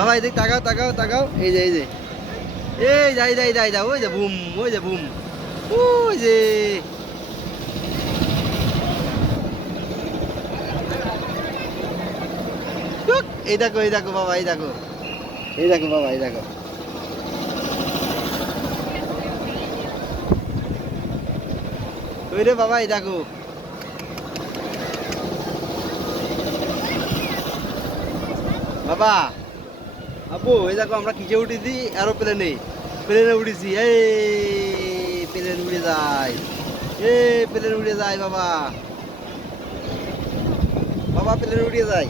বাবা এদিক তাকাও তাকাও তাকাও, এই যে যাই যাই যাই যা, ওই যে বুম, ওই যে বুম, ওই যে এই দেখো, এই দেখো বাবা, এই দেখো, এই দেখো বাবা, এই দেখো। ওই রে বাবা, এই দেখো বাবা। আপু এই দেখো আমরা কিসে উঠেছি, এরোপ্লেনে, প্লেনে উঠেছি। এই প্লেন উড়ে যায়, এই প্লেন উড়ে যায় বাবা, বাবা প্লেন উড়ে যায়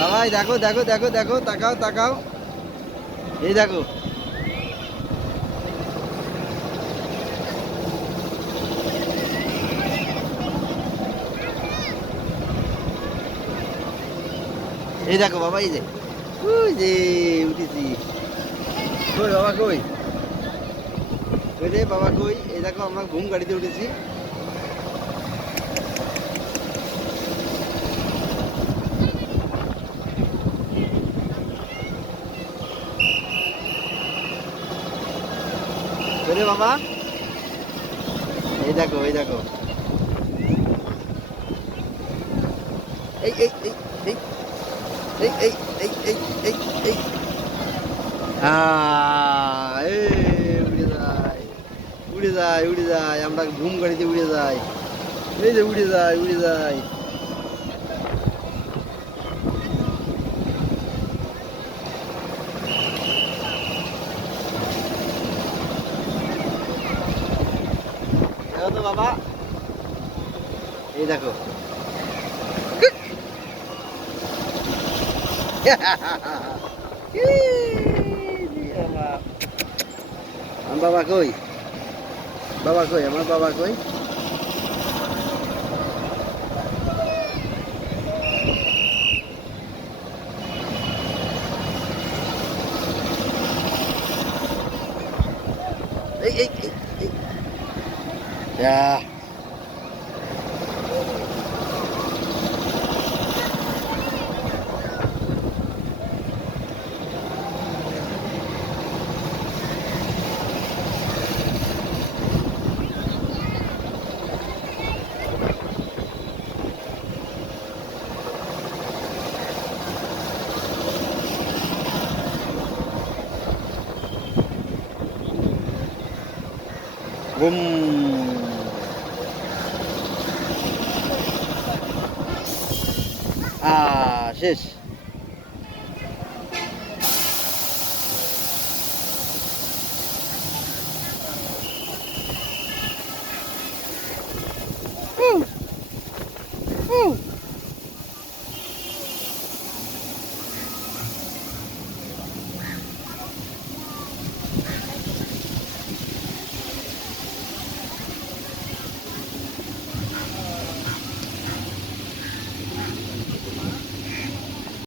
বাবা। এই দেখো দেখো দেখো দেখো, তাকাও তাকাও, এই দেখো। এই দেখো বাবা, এই যে ওই যে উঠেছি। কই বাবা কই, ওই রে বাবা কই, এই দেখো আমরা ঘুম গাড়িতে উঠেছি। ওই রে বাবা, এই দেখো, এই দেখো, এই এই এই এই এই এই এই এই এই এই এই উড়ে যায়, উড়ে যায়, উড়ে যায়, আমরা ঘুম গাড়িতে উড়ে যাই। এই যে উড়ে যায়, উড়ে যায়। দেখো তো বাবা, এই দেখো। আমার বাবা কই, বাবা কই, আমার বাবা কই। এই এই এই এই বুম। শেষ।